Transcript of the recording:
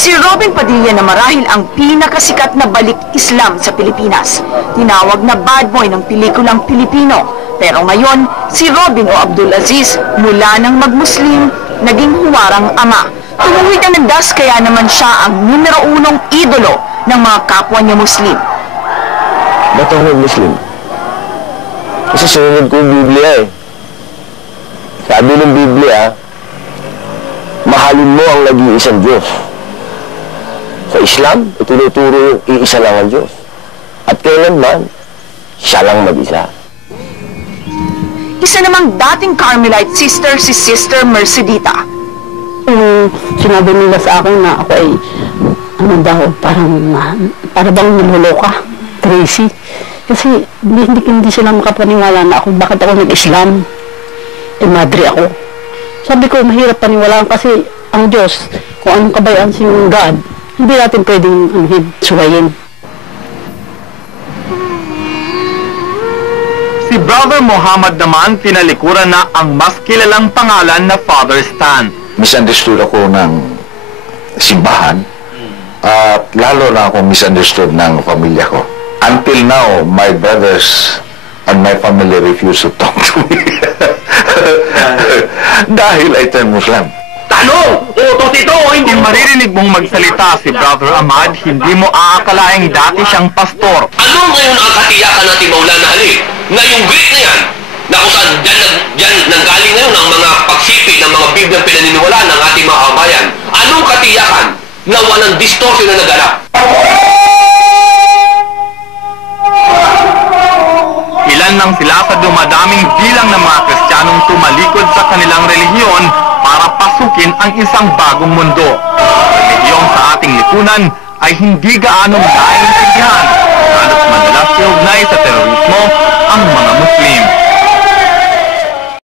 Si Robin Padilla na marahil ang pinakasikat na balik Islam sa Pilipinas. Tinawag na bad boy ng pelikulang Pilipino. Pero ngayon, si Robin o Abdul Aziz mula nang mag-Muslim, naging huwarang ama. Tumuwid na ng das kaya naman siya ang numero 1 idolo ng mga kapwa niya Muslim. Ba't ako Muslim? Kasi sunod ko yung Biblia eh. Sabi ng Biblia, mahalin mo ang nag-iisang Diyos. Sa Islam, itinuturo yung iisa lang ang Diyos. At kailanman, siya lang mag-isa. Isa namang dating Carmelite sister si Sister Mercedita. Sinabi nila sa akin na ako ay, ano daw, para bang niloloka, crazy. Kasi hindi sila makapaniwala na ako, bakit ako nag-Islam. Madre ako. Sabi ko, mahirap paniwalaan kasi ang Diyos, kung anong kabayaan si God, hindi natin pwedeng suwayin. Si Brother Muhammad naman tinalikuran na ang mas kilalang pangalan na Father Stan. Misunderstood ako ng simbahan at lalo na ako misunderstood ng pamilya ko. Until now, my brothers and my family refuse to talk to me. Dahil I turned Muslim. Tanong! Utos ito o hindi? Kung maririnig mong magsalita si Brother Ahmad, hindi mo aakalaing dati siyang pastor. Ano ngayon ang katiyakan natin, Maulana Ali, na yung Greek na yan, na kung saan dyan nanggaling ngayon ang mga pagsipit ng mga Bibliang pinaniniwalaan ng ating mga kabayan? Anong katiyakan na walang distortion na naganap? Ilan lang sila sa dumadaming bilang ng mga Kristiyanong tumalikod sa kanilang relihiyon para pasukin ang isang bagong mundo. Relihiyon sa ating lipunan ay hindi gaanong naiintindihan, halos madalas iugnay sa terrorismo